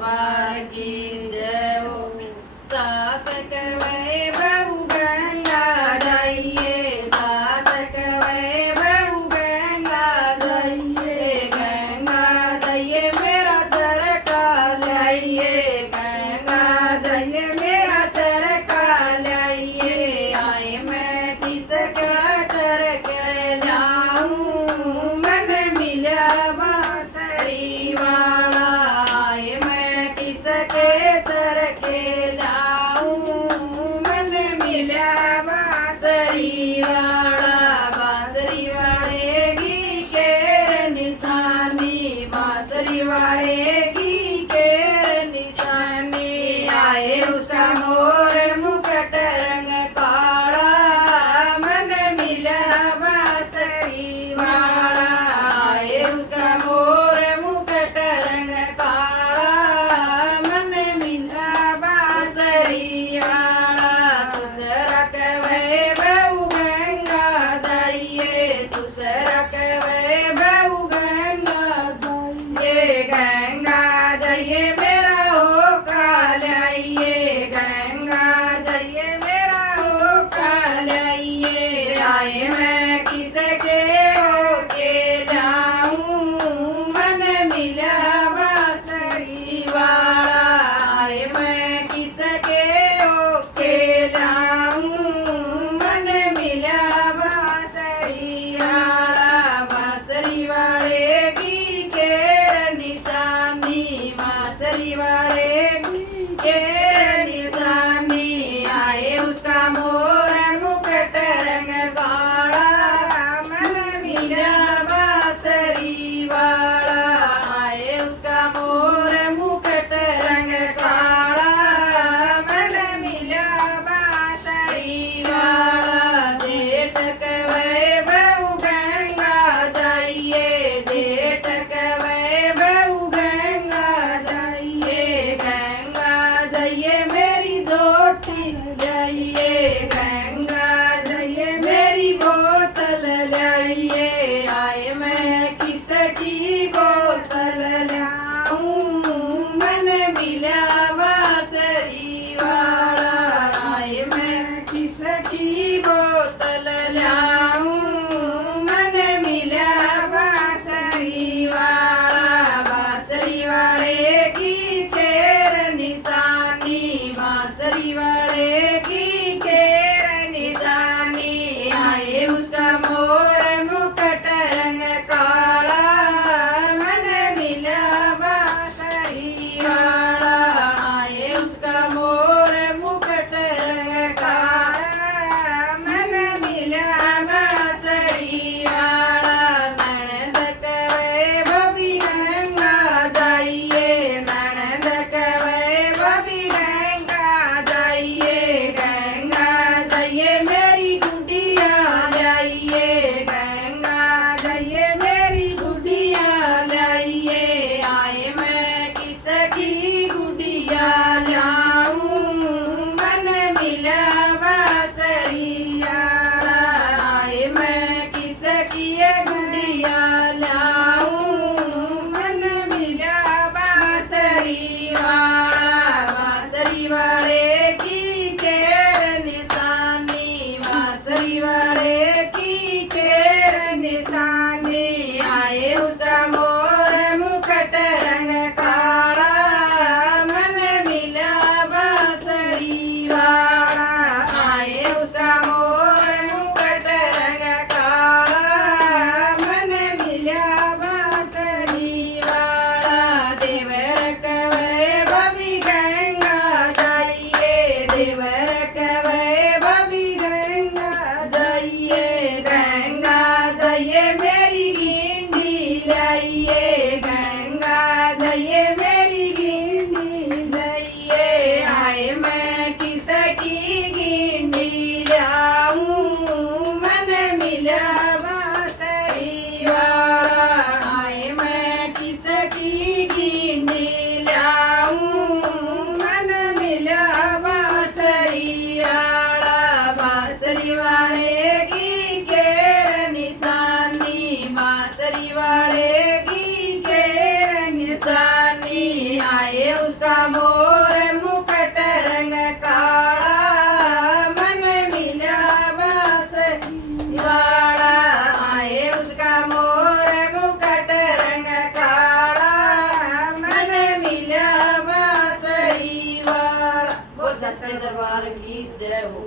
दरबार की जय हो। सास कहे बहू गंगा जाइए, सास कहे बहू गंगा जाइए, गंगा जाइए मेरा चरखा लाइए, गंगा जाइए मेरा चरखा लाइए। आए मैं किसका चरखा लाऊं, मन मिला बांसुरी वाला। आए मैं किसके उसका मोर मुकुट रंग काला, मन मिला बांसुरी वाला। आए उसका मोर मुकुट रंग काला, मन मिला बांसुरी वाला। बोल सच्चे दरबार की जय हो।